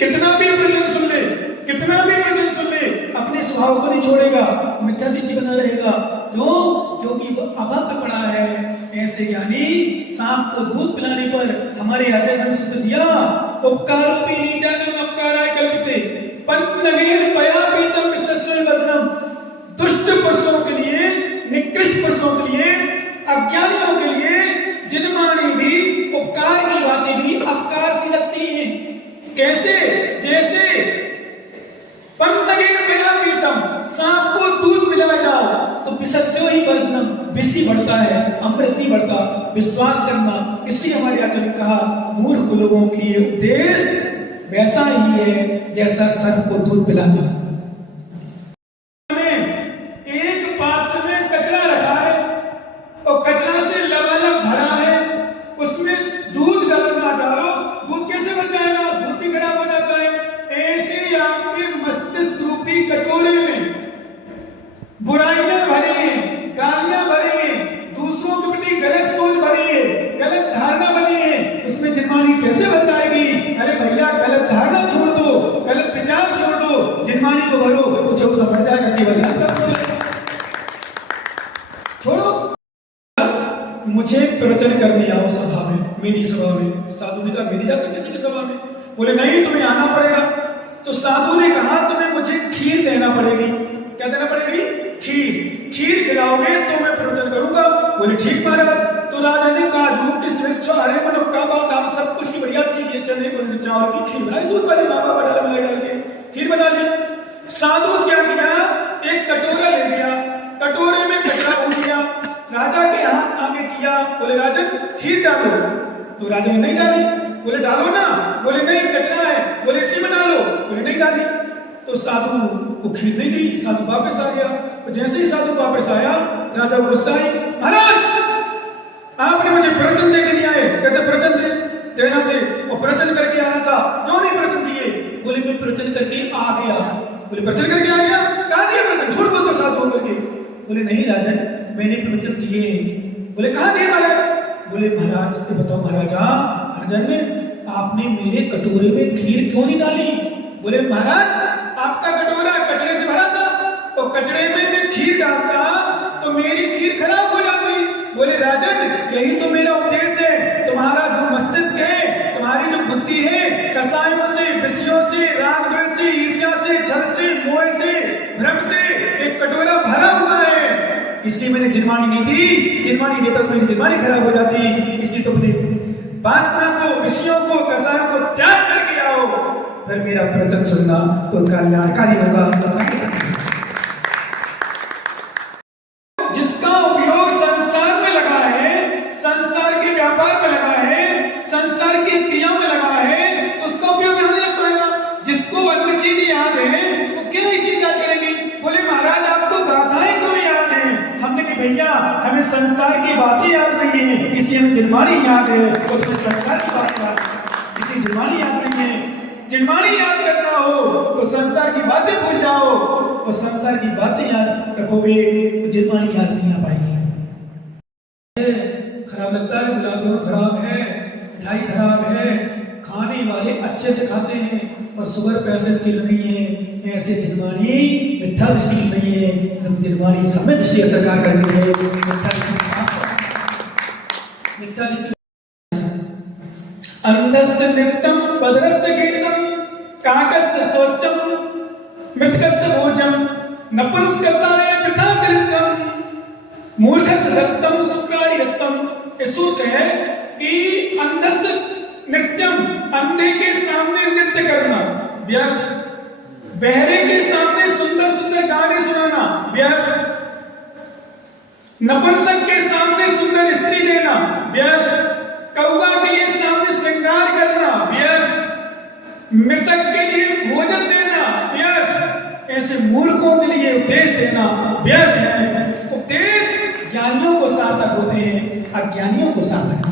कितना भी प्रवचन सुन ले, कितना भी प्रवचन सुन ले, अपने स्वभाव को नहीं छोड़ेगा, मिथ्या दृष्टि बना रहेगा। क्यों? क्योंकि वह अभक्त पड़ा है। ऐसे ज्ञानी सांप को दूध पिलाने पर हमारे आचार्य ने सूत्र दिया, उपकारोपि नीचानम अपकाराय कल्पते पंचनगेन पया पीतम विश्वस्वय वर्णम। दुष्ट पुरुषों के लिए, निकृष्ट पुरुषों के लिए, अज्ञानियों के लिए जिनमानी भी उपकार की बातें भी अपकार सी लगती हैं। कैसे? जैसे पंचनगेन पया पीतम, सांप को दूध पिलाया जाओ तो विश्वस्वय वर्णम, विष ही बढ़ता है, अमृत नहीं बढ़ता। विश्वास करना। इसलिए हमारे आचार्य ने कहा, मूर्ख लोगों के लिए उपदेश वैसा ही है जैसा सर्प को दूध पिलाना। एक पात्र में कचरा रखा है और कचरा से लबालब भरा है, उसमें दूध डालना डालो, दूध कैसे बन जाएगा? दूध भी खराब हो जाता है। ऐसे आपके मस्तिष्क रूपी कटोरे में बुराइयां भरी हैं, गालियां भरी हैं, दूसरों के प्रति गलत सोच भरी है, गलत धारणा बनी है, उसमें जिनमानी कैसे बन जाएगी? अरे भैया, गलत धारणा छोड़ दो, गलत विचार छोड़ दो, जिनमानी को भरो तो सब समझ जाएगा केवल छोड़ो। मुझे प्रवचन करने आओ सभा में, मेरी सभा में। साधु ने कहा, मेरी जाता किसी की सभा में? बोले नहीं, तुम्हें आना पड़ेगा। तो साधु ने कहा, तुम्हें मुझे खीर देना पड़ेगी। क्या देना पड़ेगी? खीर। खीर खिलाओगे तो मैं प्रवचन करूंगा। बोले ठीक महाराज। तो राजा ने काजू किशमिश हरे मनोका बादाम सब कुछ की बढ़िया चीजें, चने चावल की खीर बनाई, दूध वाली बाबा बड़ा मलाई डाल के खीर बना ली। साधु क्या किया? एक कटोरा ले लिया, कटोरे में कचरा भर दिया, राजा के हाथ आगे किया। बोले राजन, खीर डालो। तो राजा ने नहीं डाली। बोले डालो ना। बोले नहीं, कचरा है। बोले इसी में डालो। बोले नहीं डाली। तो साधु को खीर नहीं दी। साधु वापस आ गया। तो जैसे ही साधु वापस आया, राजा गुस्सा आई, महाराज आपने मुझे प्रवचन दे के नहीं आए। कहते प्रवचन देना थे और प्रवचन करके आना था, क्यों नहीं प्रवचन दिए? बोले मैं प्रवचन करके आ गया। बोले प्रवचन करके आ गया? कहाँ दिया प्रवचन? छोड़ दो तो साधु होकर के। बोले नहीं राजन, मैंने प्रवचन दिए। बोले कहाँ दिए महाराज? बोले महाराज बताओ महाराजा, राजन आपने मेरे कटोरे में खीर क्यों नहीं डाली? बोले महाराज, आपका कटोरा कचरे से भरा था और कचरे में मैं खीर डालता तो मेरी खीर खराब हो जाती। बोले राजन, यही तो मेरा उपदेश है। तुम्हारा जो मस्तिष्क है, तुम्हारी जो बुद्धि है, कसायों से, विषयों से, राग द्वेष से, ईर्ष्या से, छल से, मोह से, भ्रम से एक कटोरा भरा हुआ है। इसलिए मैंने जिनवाणी नहीं दी। जिनवाणी देता तो मेरी जिनवाणी खराब हो जाती। इसलिए तो अपने वासना को, विषयों को, कसायों को त्याग करके आओ, फिर मेरा प्रवचन सुनना तो कल्याणकारी होगा। जिसका उपयोग संसार में लगा है, संसार के व्यापार में लगा है, संसार की क्रियाओं में लगा है, तो उसका उपयोग यहाँ नहीं लग पाएगा। जिसको अन्य चीजें याद है, वो क्या ही चीज याद करेंगी? बोले महाराज, आपको गाथाएं क्यों याद है? हमने कहा भैया, हमें संसार की बातें याद नहीं है, इसलिए हमें जिनवाणी याद है, और तुम्हें संसार की बातें याद है, इसलिए जिनवाणी याद नहीं है। जिनवाणी याद करना हो तो संसार की बातें भूल जाओ, और संसार की बातें याद रखोगे तो जिनवाणी याद नहीं आ पाएगी। खराब लगता है, गुलाब जामुन खराब है, मिठाई खराब है, खाने वाले अच्छे से खाते हैं और शुगर प्रेशर किल नहीं है। ऐसे जिनवाणी मिथ्या दृष्टि नहीं है। हम जिनवाणी समय दृष्टि सरकार करनी है। मिथ्या दृष्टि अंधस्य नृत्यम बदरस्य गीतम काकस्य शौचम मृतकस्य भोजम नपुंसकस्य वृथा कृत्यम मूर्खस्य रक्तम शुक्रारि रक्तम। ये सूत्र है कि अंधस्य नृत्यम, अंधे के सामने नृत्य करना व्यर्थ, बहरे के सामने सुंदर सुंदर गाने सुनाना व्यर्थ, नपुंसक के सामने सुंदर स्त्री देना व्यर्थ, कौवा के लिए सामने श्रृंगार करना व्यर्थ, मृतक के लिए भोजन देना व्यर्थ, ऐसे मूर्खों के लिए उपदेश देना व्यर्थ है। उपदेश ज्ञानियों को सार्थक होते हैं, अज्ञानियों को सार्थक